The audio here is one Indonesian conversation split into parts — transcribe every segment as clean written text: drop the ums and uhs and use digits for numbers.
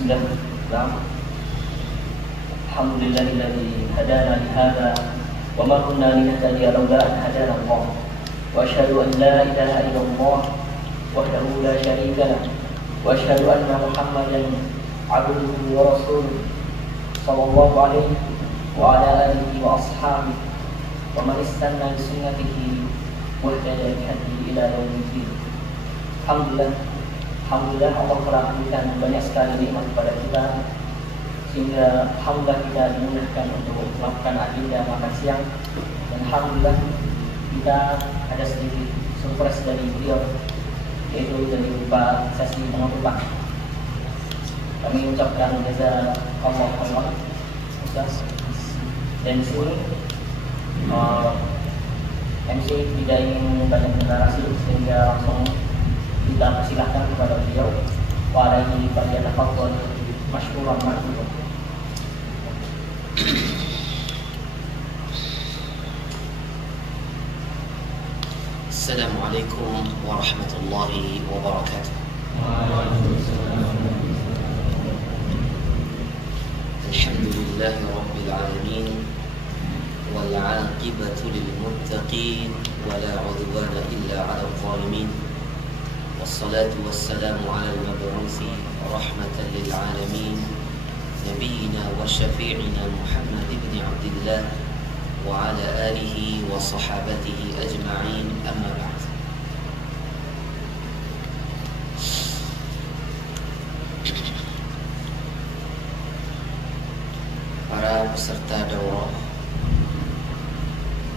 Bismillah. Alhamdulillahilladzi hadana li hadza wa ma kunna linahtadiya laula an hadana Allah. Wa asyhadu an la ilaha illallah wahdahu la syarika lah. Wa asyhadu anna Muhammadan abduhu wa rasuluh sallallahu alaihi wa ala alihi wa ashabihi wa man istanna bi sunnatihi wa ihtada bi hadihi ila yaumil Alhamdulillah, alhamdulillah Allah telah memberikan banyak sekali nikmat kepada kita, sehingga alhamdulillah kita dimudahkan untuk melakukan agenda makan siang. Dan alhamdulillah kita ada sedikit surprise dari beliau, yaitu dari berupa sesi penutupan. Kami ucapkan jazakallahu khairan. Dan di sini MC tidak ingin banyak narasi, sehingga langsung kita persilahkan kepada beliau. Wa alaihi falyatafaddal mashkuran ma'juran. Assalamualaikum warahmatullahi wabarakatuh. Alhamdulillahi rabbil alamin wal 'aqibatu lil muttaqin wa la 'udwana illa 'alal zalimin. Wassalatu wassalamu 'alal mab'uusi rahmatan lil 'alamin nabiyyina wa syafi'ina Muhammad ibn Abdillah wa 'ala alihi wa sahabatihi ajma'in, amma ba'd. Para peserta daurah,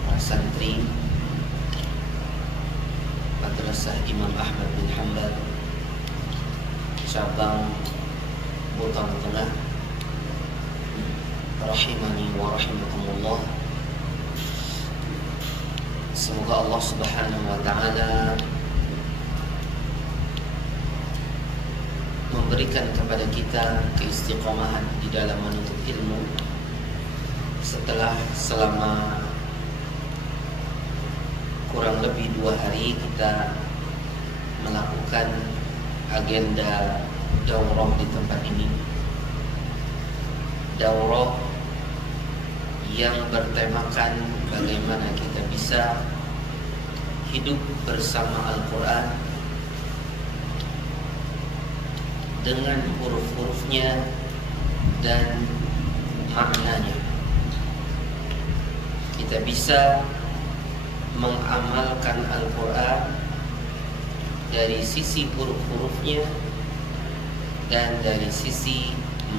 para santri Madrasah Imam Ahmad bin Hanbal cabang Butang Tengah, rahimani wa rahimakumullah. Semoga Allah Subhanahu wa ta'ala memberikan kepada kita keistiqomahan di dalam menuntut ilmu setelah selama kurang lebih 2 hari kita melakukan agenda daurah di tempat ini. Daurah yang bertemakan bagaimana kita bisa hidup bersama Al-Quran dengan huruf-hurufnya dan maknanya. Kita bisa mengamalkan Al-Quran dari sisi huruf-hurufnya dan dari sisi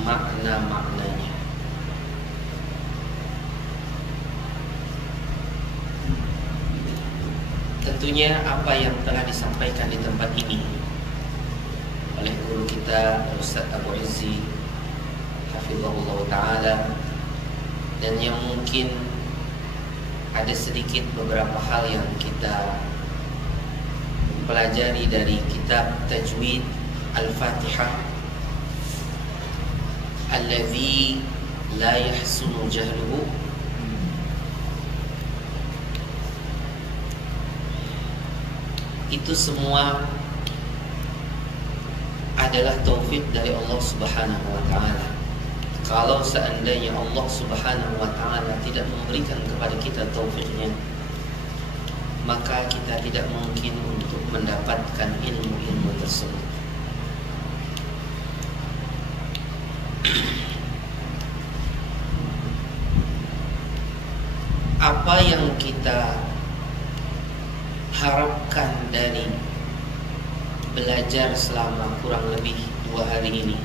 makna-maknanya. Tentunya apa yang telah disampaikan di tempat ini oleh guru kita Ustaz Abu Izzi hafizahullah ta'ala, dan yang mungkin ada sedikit beberapa hal yang kita pelajari dari kitab Tajwid Al-Fatihah, alladzi la yahsunu jahluhu. Itu semua adalah taufik dari Allah Subhanahu wa ta'ala. Kalau seandainya Allah Subhanahu wa ta'ala tidak memberikan kepada kita taufiknya, maka kita tidak mungkin untuk mendapatkan ilmu-ilmu tersebut. Apa yang kita harapkan dari belajar selama kurang lebih 2 hari ini?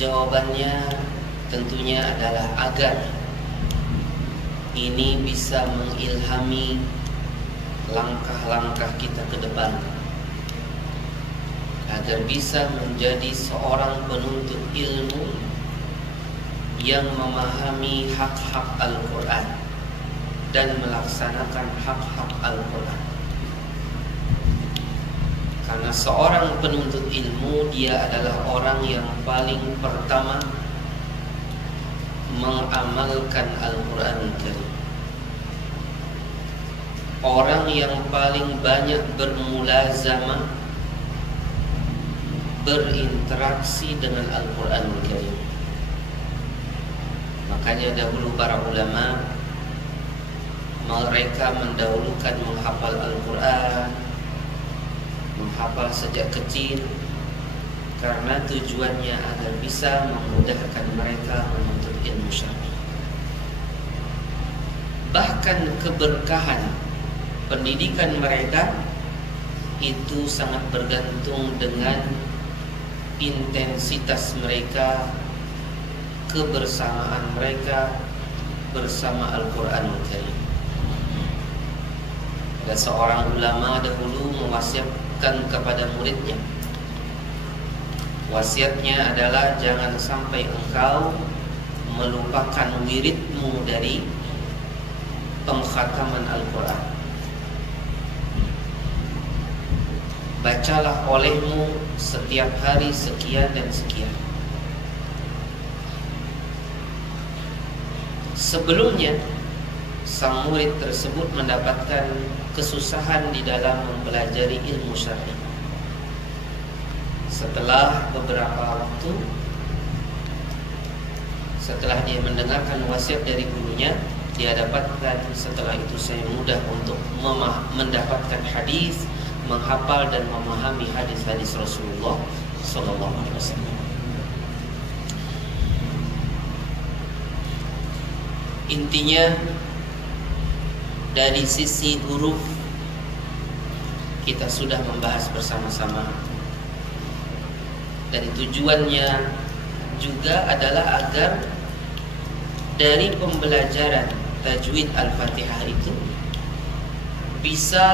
Jawabannya tentunya adalah agar ini bisa mengilhami langkah-langkah kita ke depan, agar bisa menjadi seorang penuntut ilmu yang memahami hak-hak Al-Quran dan melaksanakan hak-hak Al-Quran. Karena seorang penuntut ilmu, dia adalah orang yang paling pertama mengamalkan Al-Quran Karim. Orang yang paling banyak bermulazamah berinteraksi dengan Al-Quranul Karim. Makanya dahulu para ulama mereka mendahulukan menghafal Al-Quran, menghafal sejak kecil, karena tujuannya agar bisa memudahkan mereka menuntut ilmu syar'i. Bahkan keberkahan pendidikan mereka itu sangat bergantung dengan intensitas mereka, kebersamaan mereka bersama Al-Quranul Karim. Dan seorang ulama dahulu mewasiatkan kepada muridnya, wasiatnya adalah jangan sampai engkau melupakan wiridmu dari pengkhataman Al-Quran. Bacalah olehmu setiap hari sekian dan sekian. Sebelumnya sang murid tersebut mendapatkan kesusahan di dalam mempelajari ilmu syar'i. Setelah beberapa waktu, setelah dia mendengarkan wasiat dari gurunya, dia dapatkan setelah itu saya mudah untuk mendapatkan hadis, menghafal dan memahami hadis-hadis Rasulullah Sallallahu Alaihi Wasallam. Intinya dari sisi huruf kita sudah membahas bersama-sama, dan tujuannya juga adalah agar dari pembelajaran tajwid Al-Fatihah itu bisa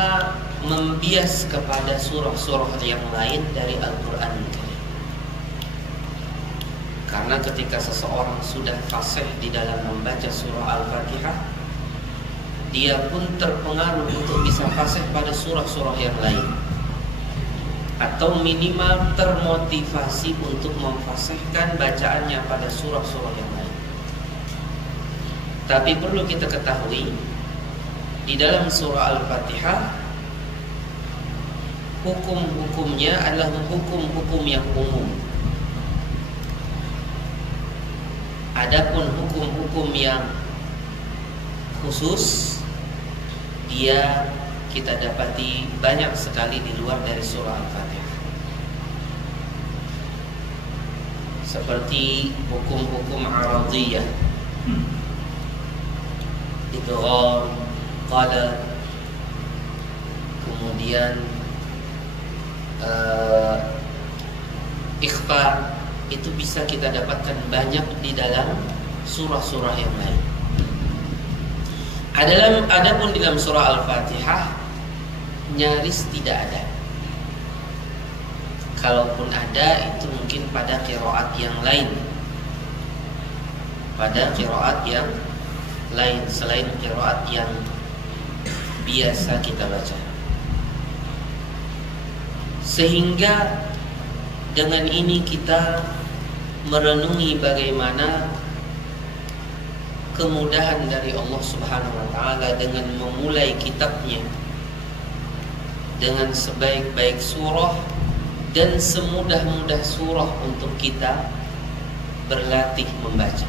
membias kepada surah-surah yang lain dari Al-Quran. Karena ketika seseorang sudah fasih di dalam membaca surah Al-Fatihah, dia pun terpengaruh untuk bisa fasih pada surah-surah yang lain, atau minimal termotivasi untuk memfasihkan bacaannya pada surah-surah yang lain. Tapi perlu kita ketahui, di dalam surah Al-Fatihah hukum-hukumnya adalah hukum-hukum yang umum. Adapun hukum-hukum yang khusus, dia kita dapati banyak sekali di luar dari surah Al-Fatihah. Seperti hukum-hukum aradiyah, idgham, qalab, kemudian ikhfa, itu bisa kita dapatkan banyak di dalam surah-surah yang lain. Adapun di dalam surah Al-Fatihah nyaris tidak ada. Kalaupun ada, itu mungkin pada qiraat yang lain, pada qiraat yang lain selain qiraat yang biasa kita baca. Sehingga dengan ini kita merenungi bagaimana kemudahan dari Allah Subhanahu wa taala dengan memulai kitabnya dengan sebaik-baik surah dan semudah-mudah surah untuk kita berlatih membaca.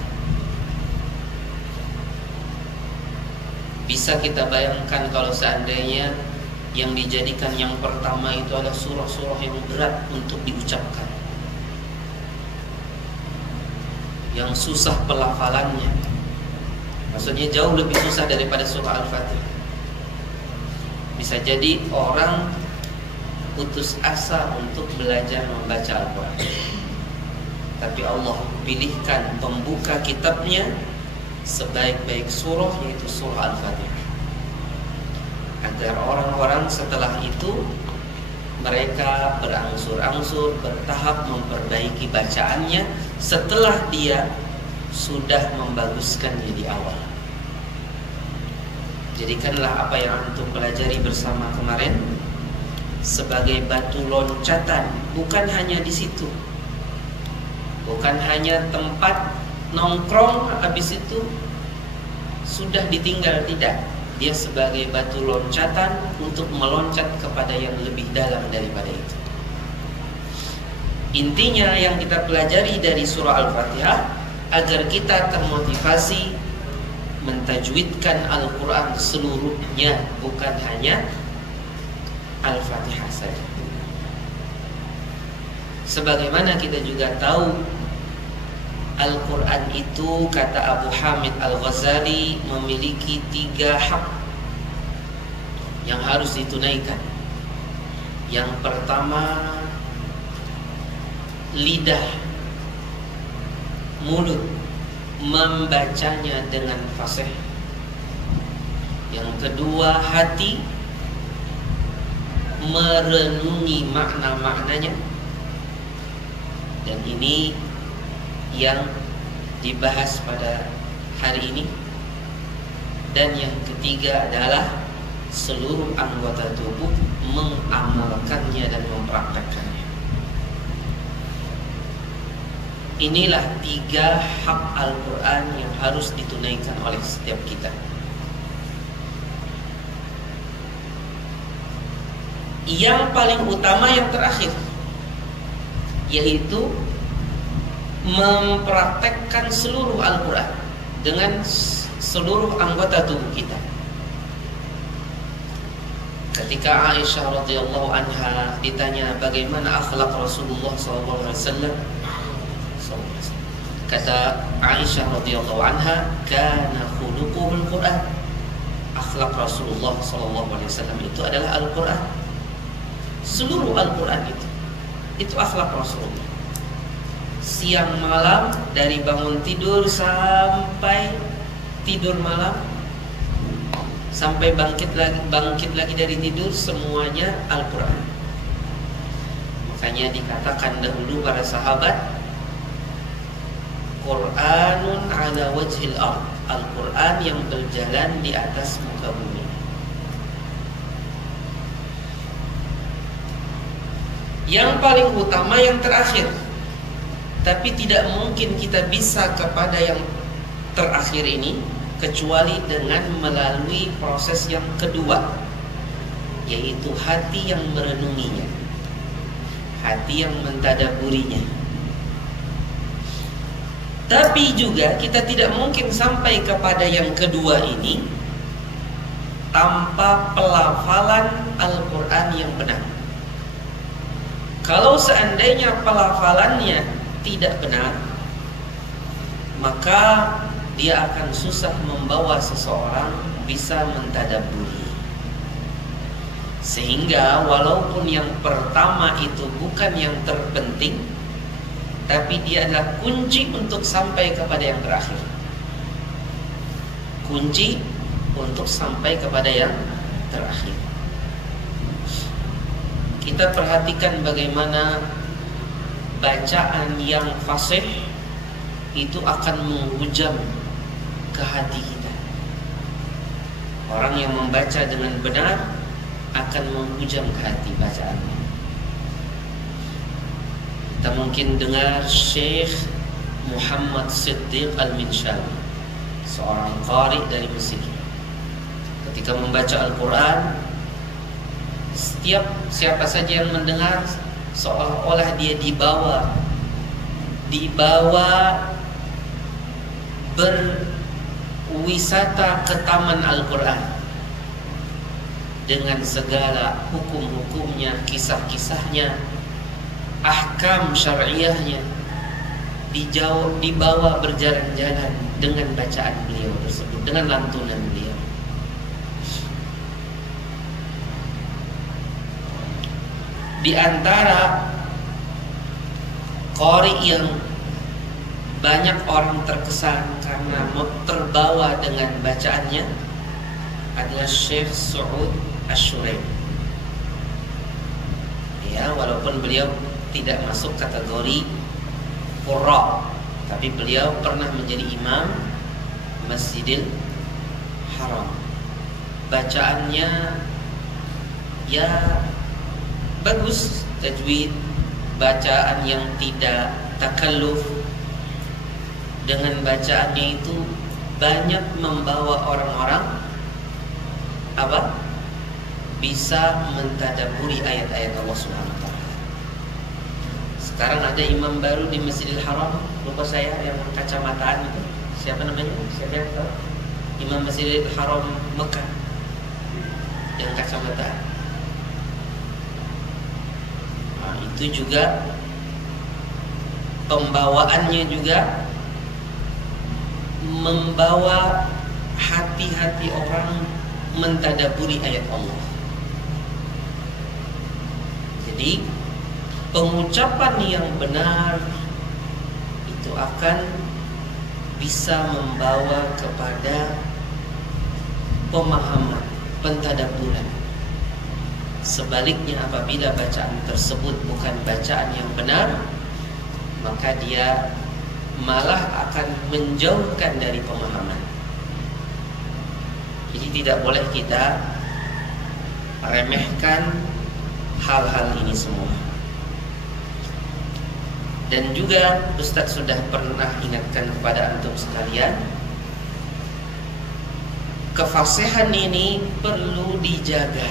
Bisa kita bayangkan kalau seandainya yang dijadikan yang pertama itu adalah surah-surah yang berat untuk diucapkan, yang susah pelafalannya, maksudnya jauh lebih susah daripada surah Al-Fatihah. Bisa jadi orang putus asa untuk belajar membaca Al-Quran, tapi Allah pilihkan pembuka kitabnya sebaik-baik surah, yaitu surah Al-Fatihah, agar orang-orang setelah itu mereka berangsur-angsur bertahap memperbaiki bacaannya setelah dia sudah membaguskannya di awal. Jadikanlah apa yang antum pelajari bersama kemarin sebagai batu loncatan, bukan hanya di situ, bukan hanya tempat nongkrong habis itu sudah ditinggal, tidak. Dia sebagai batu loncatan untuk meloncat kepada yang lebih dalam daripada itu. Intinya yang kita pelajari dari surah Al-Fatihah agar kita termotivasi mentajwidkan Al-Quran seluruhnya, bukan hanya Al-Fatihah saja. Sebagaimana kita juga tahu, Al-Quran itu, kata Abu Hamid Al-Ghazali, memiliki 3 hak yang harus ditunaikan. Yang pertama, lidah, mulut, membacanya dengan fasih. Yang kedua, hati, merenungi makna-maknanya. Dan ini yang dibahas pada hari ini. Dan yang ketiga adalah seluruh anggota tubuh mengamalkannya dan mempraktekkannya. Inilah 3 hak Al-Quran yang harus ditunaikan oleh setiap kita. Yang paling utama yang terakhir, yaitu mempraktekkan seluruh Al-Quran dengan seluruh anggota tubuh kita. Ketika Aisyah radhiyallahu anha ditanya bagaimana akhlak Rasulullah SAW, kata Aisyah radhiyallahu anha, kana khuluquhul Quran. Akhlak Rasulullah SAW itu adalah Al-Quran. Seluruh Al-Quran itu akhlak Rasulullah. Siang malam, dari bangun tidur sampai tidur malam, sampai bangkit lagi dari tidur, semuanya Al-Quran. Makanya dikatakan dahulu para sahabat, Quranun ala wajhil ard, Al-Quran yang berjalan di atas muka bumi. Yang paling utama yang terakhir, tapi tidak mungkin kita bisa kepada yang terakhir ini kecuali dengan melalui proses yang kedua, yaitu hati yang merenunginya, hati yang mentadaburinya. Tapi juga kita tidak mungkin sampai kepada yang kedua ini tanpa pelafalan Al-Quran yang benar. Kalau seandainya pelafalannya tidak benar, maka dia akan susah membawa seseorang bisa mentadabburi. Sehingga walaupun yang pertama itu bukan yang terpenting, tapi dia adalah kunci untuk sampai kepada yang terakhir. Kunci untuk sampai kepada yang terakhir. Kita perhatikan bagaimana bacaan yang fasih itu akan menghujam ke hati kita. Orang yang membaca dengan benar akan menghujam ke hati bacaannya. Kita mungkin dengar Syekh Muhammad Siddiq Al-Minshawi, seorang qari dari Mesir. Ketika membaca Al-Quran, siapa saja yang mendengar seolah-olah dia dibawa berwisata ke taman Al-Quran dengan segala hukum-hukumnya, kisah-kisahnya, ahkam syariahnya, dibawa berjalan-jalan dengan bacaan beliau tersebut, dengan lantunan beliau. Di antara qari yang banyak orang terkesan karena terbawa dengan bacaannya adalah Syekh Su'ud Asy-Syuraim. Ya, walaupun beliau tidak masuk kategori qurra, tapi beliau pernah menjadi imam Masjidil Haram. Bacaannya ya bagus, tajwid, bacaan yang tidak takalluf. Dengan bacaannya itu banyak membawa orang-orang bisa mentadabburi ayat-ayat Allah Subhanahu wa taala. Sekarang ada imam baru di Masjidil Haram, lupa saya yang kacamataan itu. Siapa namanya? Siapa yang tahu? Imam Masjidil Haram Mekah yang kacamataan. Nah, itu juga pembawaannya juga membawa hati-hati orang mentadaburi ayat Allah. Jadi pengucapan yang benar itu akan bisa membawa kepada pemahaman, pentadabburan. Sebaliknya apabila bacaan tersebut bukan bacaan yang benar, maka dia malah akan menjauhkan dari pemahaman. Jadi tidak boleh kita remehkan hal-hal ini semua. Dan juga Ustadz sudah pernah ingatkan kepada antum sekalian, kefasihan ini perlu dijaga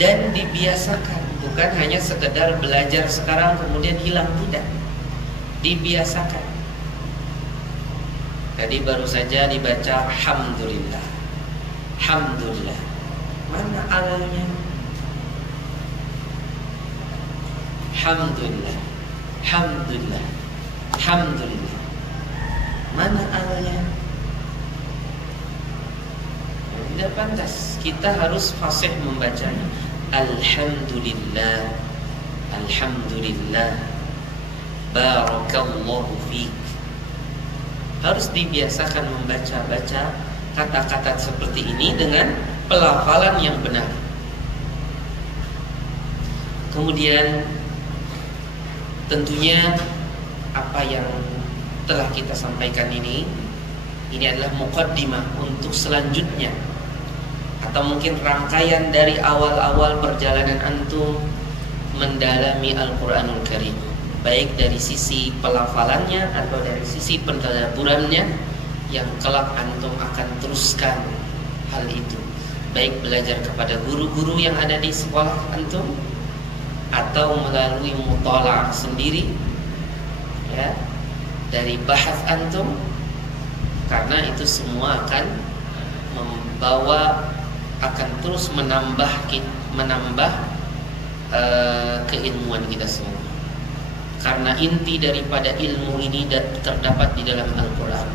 dan dibiasakan. Bukan hanya sekedar belajar sekarang kemudian hilang, tidak. Dibiasakan. Tadi baru saja dibaca Alhamdulillah. Alhamdulillah. Mana alnya? Alhamdulillah. Alhamdulillah. Alhamdulillah. Mana alnya? Tidak pantas. Kita harus fasih membacanya. Alhamdulillah. Alhamdulillah. Barakallahu fiik. Harus dibiasakan membaca-baca kata-kata seperti ini dengan pelafalan yang benar. Kemudian tentunya apa yang telah kita sampaikan ini adalah muqaddimah untuk selanjutnya, atau mungkin rangkaian dari awal-awal perjalanan antum mendalami Al-Quranul Karim, baik dari sisi pelafalannya atau dari sisi pentadabburannya, yang kelak antum akan teruskan hal itu, baik belajar kepada guru-guru yang ada di sekolah antum atau melalui mutalaah sendiri, ya, dari bahas antum, karena itu semua akan membawa, akan terus menambah keilmuan kita semua. Karena inti daripada ilmu ini terdapat di dalam Al-Quran.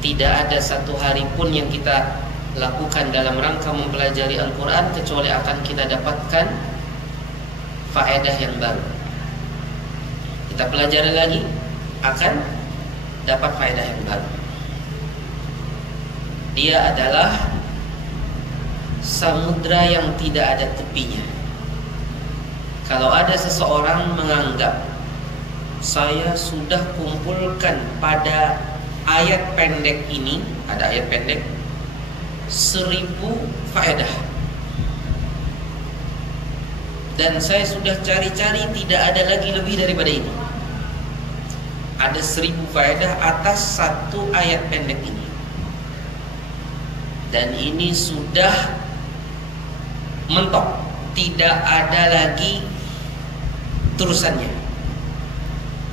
Tidak ada satu hari pun yang kita lakukan dalam rangka mempelajari Al-Quran kecuali akan kita dapatkan faedah yang baru. Kita pelajari lagi, akan dapat faedah yang baru. Dia adalah samudra yang tidak ada tepinya. Kalau ada seseorang menganggap saya sudah kumpulkan pada ayat pendek ini, ada ayat pendek 1000 faedah, dan saya sudah cari-cari tidak ada lagi lebih daripada ini. Ada 1000 faedah atas satu ayat pendek ini, dan ini sudah mentok, tidak ada lagi terusannya.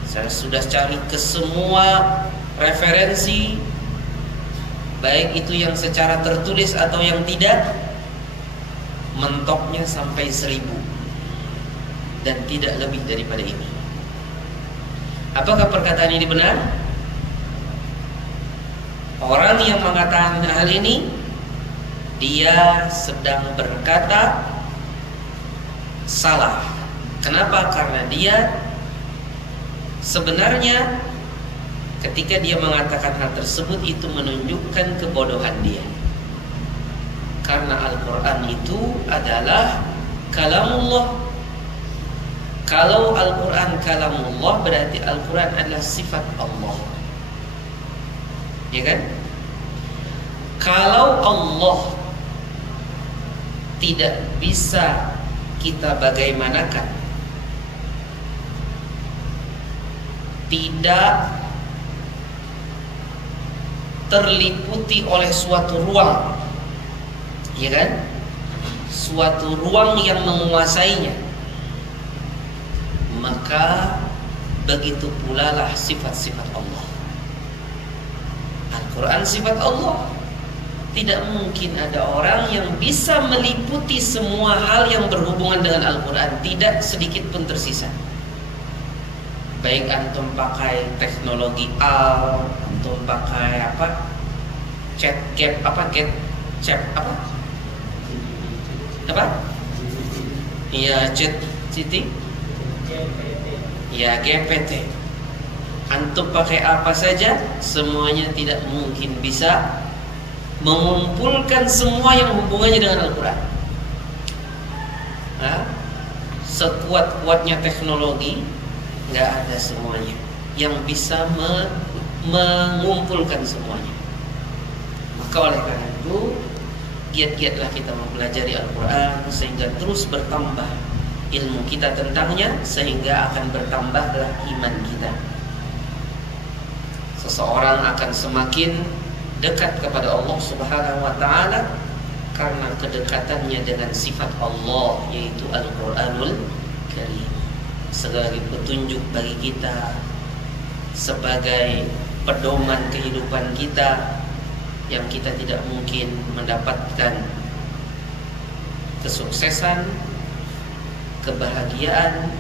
Saya sudah cari ke semua referensi, baik itu yang secara tertulis atau yang tidak, mentoknya sampai 1000 dan tidak lebih daripada ini. Apakah perkataan ini benar? Orang yang mengatakan hal ini, dia sedang berkata salah. Kenapa? Karena dia sebenarnya ketika dia mengatakan hal tersebut itu menunjukkan kebodohan dia. Karena Al-Quran itu adalah kalamullah. Kalau Al-Quran kalamullah, berarti Al-Quran adalah sifat Allah, ya kan? Kalau Allah tidak bisa kita bagaimanakan, tidak terliputi oleh suatu ruang, ya kan? Suatu ruang yang menguasainya. maka begitu pula lah sifat-sifat Allah. Al-Quran sifat Allah. Tidak mungkin ada orang yang bisa meliputi semua hal yang berhubungan dengan Al-Quran, tidak sedikit pun tersisa. Baik antum pakai teknologi AL, antum pakai apa? Chat apa? Iya, chat city. Ya, GPT. Antum pakai apa saja, semuanya tidak mungkin bisa mengumpulkan semua yang hubungannya dengan Al-Quran. Sekuat-kuatnya teknologi, nggak ada semuanya yang bisa mengumpulkan semuanya. Maka oleh karena itu, giat-giatlah kita mempelajari Al-Quran sehingga terus bertambah ilmu kita tentangnya, sehingga akan bertambahlah iman kita. Seseorang akan semakin dekat kepada Allah Subhanahu wa taala karena kedekatannya dengan sifat Allah, yaitu Al-Qur'anul Karim, sebagai petunjuk bagi kita, sebagai pedoman kehidupan kita, yang kita tidak mungkin mendapatkan kesuksesan, kebahagiaan,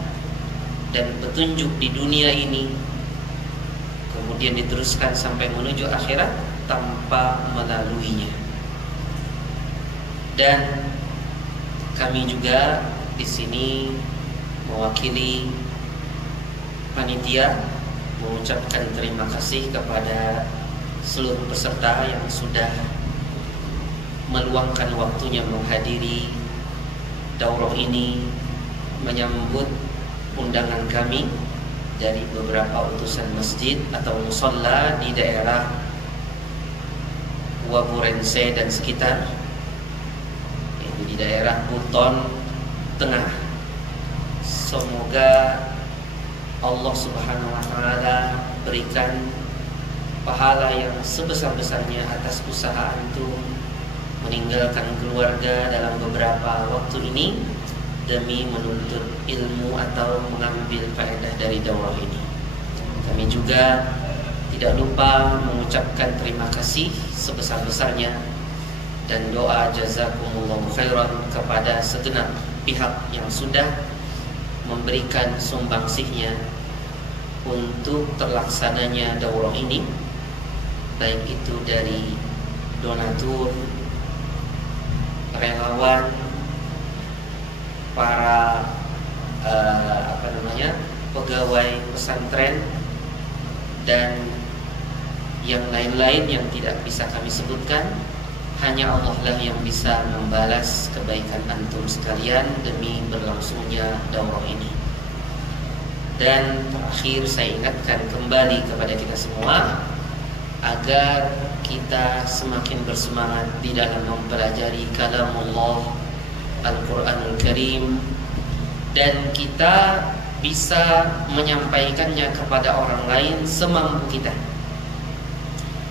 dan petunjuk di dunia ini kemudian diteruskan sampai menuju akhirat tanpa melaluinya. Dan kami juga di sini mewakili panitia mengucapkan terima kasih kepada seluruh peserta yang sudah meluangkan waktunya menghadiri daurah ini, menyambut undangan kami dari beberapa utusan masjid atau musalla di daerah Waburense dan sekitar, yaitu di daerah Buton Tengah. Semoga Allah Subhanahu wa taala berikan pahala yang sebesar-besarnya atas usaha antum meninggalkan keluarga dalam beberapa waktu ini demi menuntut ilmu atau mengambil faedah dari daurah ini. Kami juga tidak lupa mengucapkan terima kasih sebesar-besarnya dan doa jazakumullahu khairan kepada segenap pihak yang sudah memberikan sumbangsihnya untuk terlaksananya daurah ini, baik itu dari donatur, relawan, para pegawai pesantren, dan yang lain-lain yang tidak bisa kami sebutkan. Hanya Allah lah yang bisa membalas kebaikan antum sekalian demi berlangsungnya daurah ini. Dan terakhir saya ingatkan kembali kepada kita semua agar kita semakin bersemangat di dalam mempelajari kalamullah Al-Quranul Karim, dan kita bisa menyampaikannya kepada orang lain semampu kita.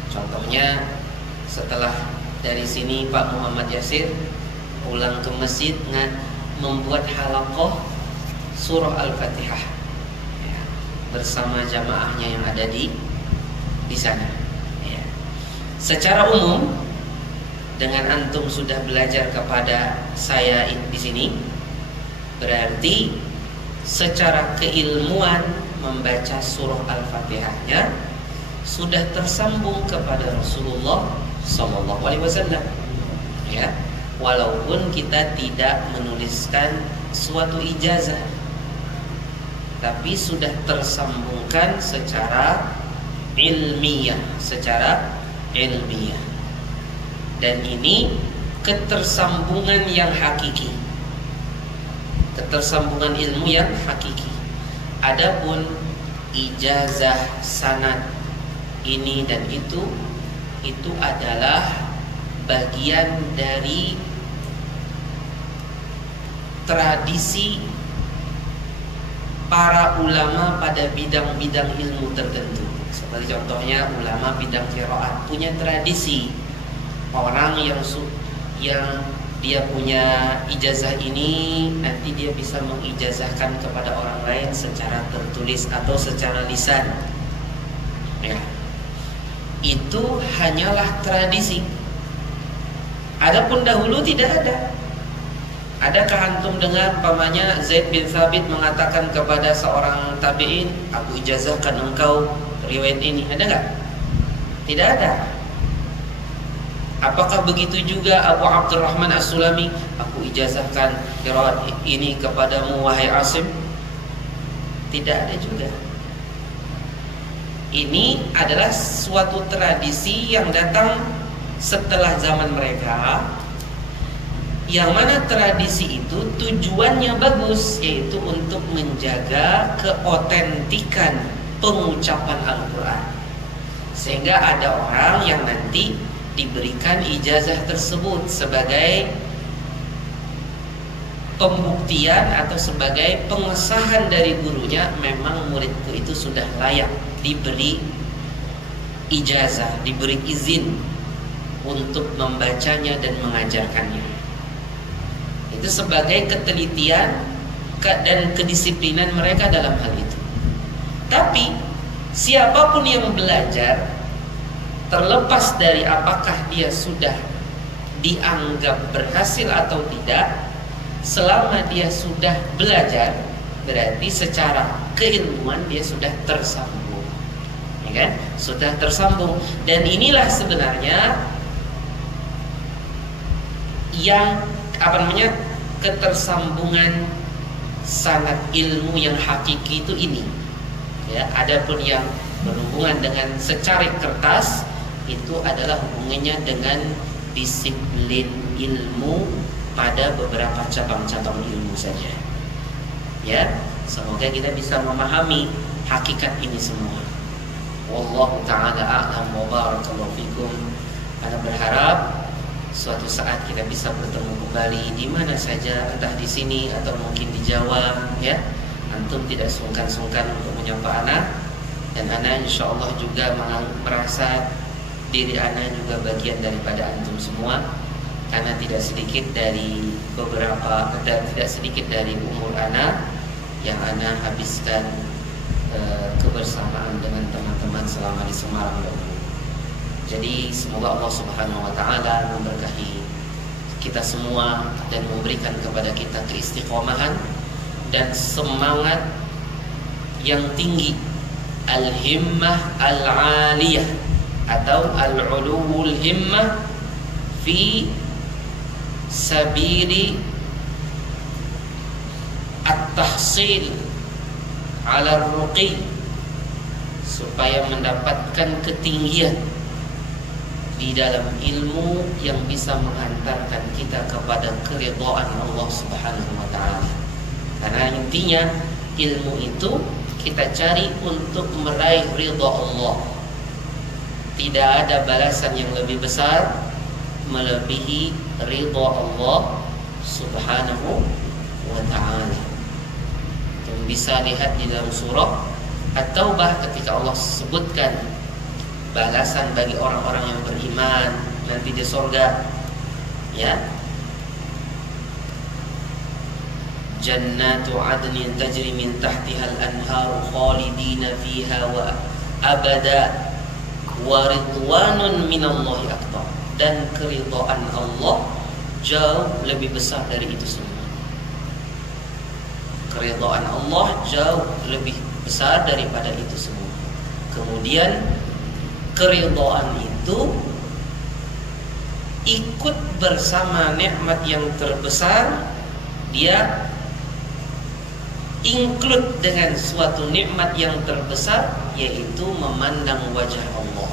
Contohnya, setelah dari sini Pak Muhammad Yasir pulang ke masjid membuat halaqah surah Al-Fatihah ya, bersama jamaahnya yang ada di sana ya. Secara umum, dengan antum sudah belajar kepada saya di sini, berarti secara keilmuan membaca surah Al-Fatihahnya sudah tersambung kepada Rasulullah Sallallahu Alaihi Wasallam, ya, walaupun kita tidak menuliskan suatu ijazah, tapi sudah tersambungkan secara ilmiah, dan ini ketersambungan yang hakiki, ketersambungan ilmu yang hakiki. Adapun ijazah, sanad, ini dan itu adalah bagian dari tradisi para ulama pada bidang-bidang ilmu tertentu. Seperti contohnya ulama bidang qiraat punya tradisi, orang yang dia punya ijazah ini, nanti dia bisa mengijazahkan kepada orang lain secara tertulis atau secara lisan. Ya. Itu hanyalah tradisi. Adapun dahulu tidak ada. Adakah antum dengar pamannya Zaid bin Thabit mengatakan kepada seorang tabi'in, aku ijazahkan engkau riwayat ini? Ada nggak? Tidak ada. Apakah begitu juga Abu Abdurrahman As-Sulami, aku ijazahkan riwayat ini kepadamu wahai Asim? Tidak ada juga. Ini adalah suatu tradisi yang datang setelah zaman mereka, yang mana tradisi itu tujuannya bagus, yaitu untuk menjaga keotentikan pengucapan Al-Quran. Sehingga ada orang yang nanti diberikan ijazah tersebut sebagai pembuktian atau sebagai pengesahan dari gurunya, memang muridku itu sudah layak diberi ijazah, diberi izin untuk membacanya dan mengajarkannya. Itu sebagai ketelitian dan kedisiplinan mereka dalam hal itu. Tapi siapapun yang belajar, terlepas dari apakah dia sudah dianggap berhasil atau tidak, selama dia sudah belajar, berarti secara keilmuan dia sudah tersambung, ya kan? Sudah tersambung. Dan inilah sebenarnya yang ketersambungan sanad ilmu yang hakiki itu ini. Ya, adapun yang berhubungan dengan secarik kertas itu adalah hubungannya dengan disiplin ilmu pada beberapa cabang-cabang ilmu saja. Ya, semoga kita bisa memahami hakikat ini semua. Wallahu ta'ala a'lam wa barakallahu fikum. Ana berharap suatu saat kita bisa bertemu kembali di mana saja, entah di sini atau mungkin di Jawa, ya. Antum tidak sungkan-sungkan untuk menyapa ana, dan ana insyaallah juga merasa diri ana juga bagian daripada antum semua, karena tidak sedikit dari umur ana yang ana habiskan kebersamaan dengan teman-teman selama di Semarang dahulu. Jadi semoga Allah Subhanahu wa taala memberkahi kita semua dan memberikan kepada kita keistiqomahan dan semangat yang tinggi, al-himmah al-aliyah atau al-uluwul himmah fi sabili at-tahsil ala ruqi, supaya mendapatkan ketinggian di dalam ilmu yang bisa menghantarkan kita kepada keridhaan Allah Subhanahu wa taala. Karena intinya ilmu itu kita cari untuk meraih ridha Allah. Tidak ada balasan yang lebih besar melebihi ridha Allah Subhanahu wa taala. Yang bisa lihat di dalam surah At-Taubah ketika Allah sebutkan balasan bagi orang-orang yang beriman nanti di surga, ya, jannatu adnin tajri min tahtiha al-anharu khalidina fiha wa abada wa ridwanun minallahi akbar, dan keridhaan Allah jauh lebih besar dari itu semua. Keridhaan Allah jauh lebih besar daripada itu semua. Kemudian keridhaan itu ikut bersama nikmat yang terbesar, dia include dengan suatu nikmat yang terbesar, yaitu memandang wajah Allah.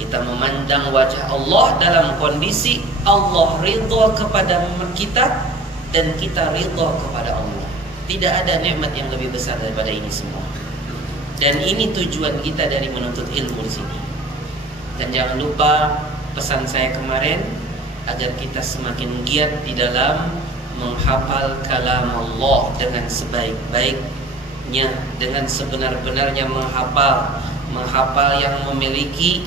Kita memandang wajah Allah dalam kondisi Allah ridha kepada kita dan kita ridha kepada Allah. Tidak ada nikmat yang lebih besar daripada ini semua. Dan ini tujuan kita dari menuntut ilmu di sini. Dan jangan lupa pesan saya kemarin, agar kita semakin giat di dalam menghafal kalam Allah dengan sebaik-baiknya, dengan sebenar-benarnya menghafal yang memiliki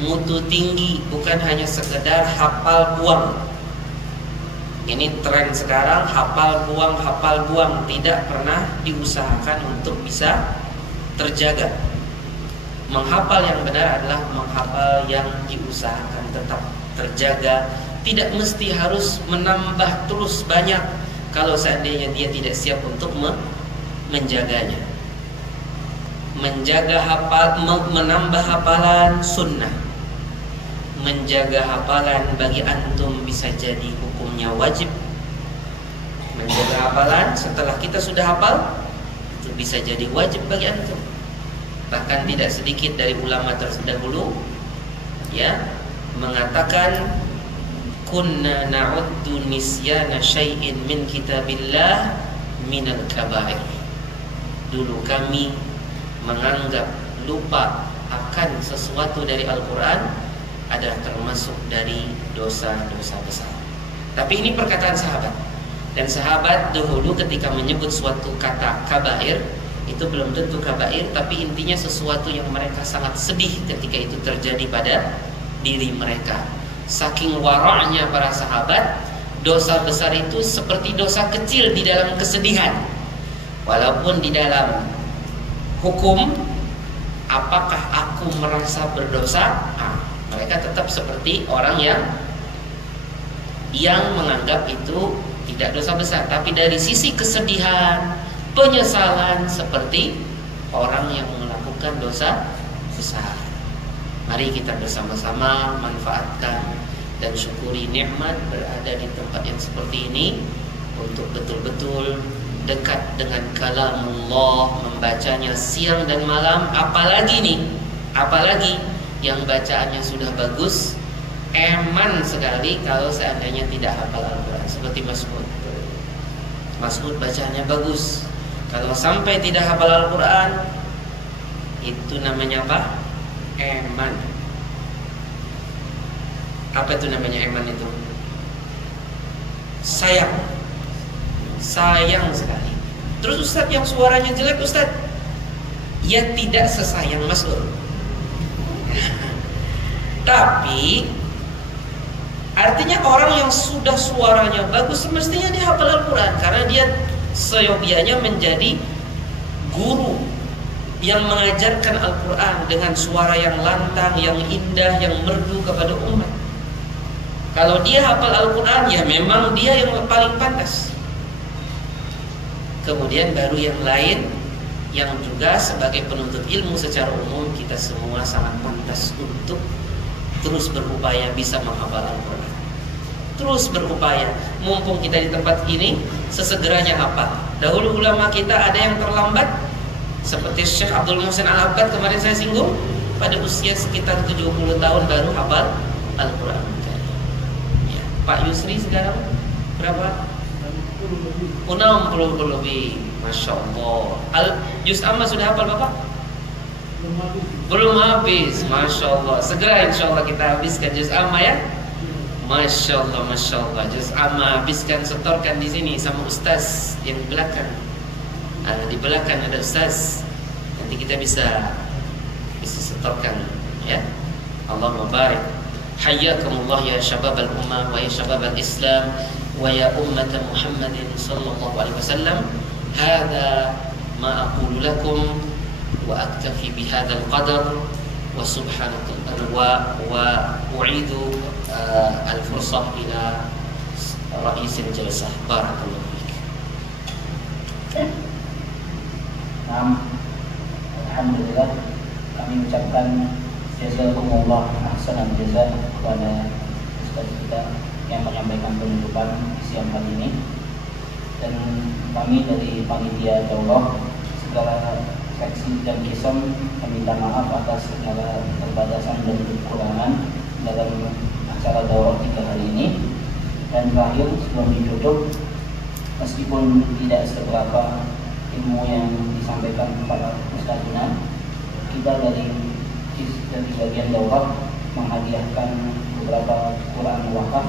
mutu tinggi, bukan hanya sekedar hafal buang. Ini tren sekarang, hafal buang, tidak pernah diusahakan untuk bisa terjaga. Menghafal yang benar adalah menghafal yang diusahakan tetap terjaga. Tidak mesti harus menambah terus banyak kalau seandainya dia tidak siap untuk menjaganya. Menjaga menambah hafalan sunnah. Menjaga hafalan bagi antum bisa jadi hukumnya wajib. Menjaga hafalan setelah kita sudah hafal itu bisa jadi wajib bagi antum. Bahkan tidak sedikit dari ulama terdahulu ya mengatakan kunna na'uddu nisyana syai'in min kitabillah minal kabair. Dulu kami menganggap lupa akan sesuatu dari Al-Quran adalah termasuk dari dosa-dosa besar. Tapi ini perkataan sahabat. Dan sahabat dahulu ketika menyebut suatu kata kabair, itu belum tentu kabair, tapi intinya sesuatu yang mereka sangat sedih ketika itu terjadi pada diri mereka. Saking wara'nya para sahabat, dosa besar itu seperti dosa kecil di dalam kesedihan. Walaupun di dalam hukum, apakah aku merasa berdosa? Mereka tetap seperti orang yang menganggap itu tidak dosa besar. Tapi dari sisi kesedihan, penyesalan seperti orang yang melakukan dosa besar. Mari kita bersama-sama manfaatkan dan syukuri nikmat berada di tempat yang seperti ini untuk betul-betul dekat dengan kalamullah, membacanya siang dan malam. Apalagi yang bacaannya sudah bagus, eman sekali kalau seandainya tidak hafal Al-Quran. Seperti Mas'ud bacaannya bagus. Kalau sampai tidak hafal Al-Quran, itu namanya apa? Eman. Apa itu namanya eman itu? Sayang sekali. Terus Ustadz yang suaranya jelek, Ustadz, ya tidak sesayang Mas'ud. Tapi artinya orang yang sudah suaranya bagus semestinya dia hafal Al-Quran, karena dia seyogianya menjadi guru yang mengajarkan Al-Quran dengan suara yang lantang, yang indah, yang merdu kepada umat. Kalau dia hafal Al-Quran, ya memang dia yang paling pantas. Kemudian baru yang lain yang juga sebagai penuntut ilmu secara umum, kita semua sangat pantas untuk terus berupaya bisa menghafal Al-Quran. Terus berupaya, mumpung kita di tempat ini, sesegeranya hafal. Dahulu ulama kita ada yang terlambat, seperti Syekh Abdul Muhsin Al-Abbad kemarin saya singgung, pada usia sekitar 70 tahun baru hafal Al-Quran. Ya. Pak Yusri sekarang berapa? 60 lebih. Masya Allah. Juz amma sudah hafal Bapak? Belum habis. Masya Allah. Segera insya Allah kita habiskan juz amma ya. Masya Allah, Masya Allah. Juz amma habiskan, setorkan di sini sama Ustaz yang di belakang. Di belakang ada Ustaz. Nanti kita bisa setorkan ya. Allahumma barik. Hayyakumullah ya syabab al-ummah wa ya syabab al-islam wa ya ummat Muhammadin sallallahu alaihi wasallam. Hadza ma aqulu lakum wa aktafi bihadzal qadar wa subhanakallah wa u'idu al-fursah ila ra'isil jalsah. Barakallahu fiik. Alhamdulillah, kami ucapkan jazakumullah ahsanal jazaa kepada Ustaz kita yang menyampaikan penutupan siang hari ini. Dan kami dari panitia daurah segala seksi dan kisah meminta maaf atas segala keterbatasan dan kekurangan dalam acara daurah 3 hari ini. Dan terakhir sebelum ditutup, meskipun tidak seberapa ilmu yang disampaikan kepada Ustazina, kita dari bagian daurah menghadiahkan beberapa Quran wakaf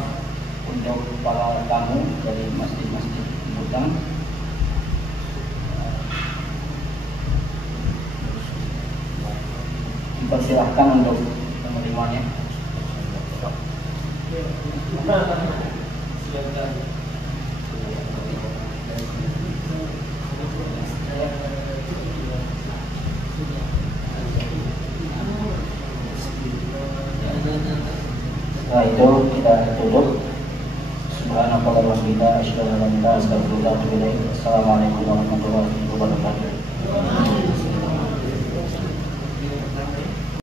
untuk para tamu dari masjid-masjid Butang. Dipersilahkan untuk menerimanya. Setelah itu kita tutup. Subhanallah wa bihamdihi, asyhadu an la ilaha illa anta, astaghfiruka wa atubu ilaik. Assalamualaikum warahmatullahi wabarakatuh.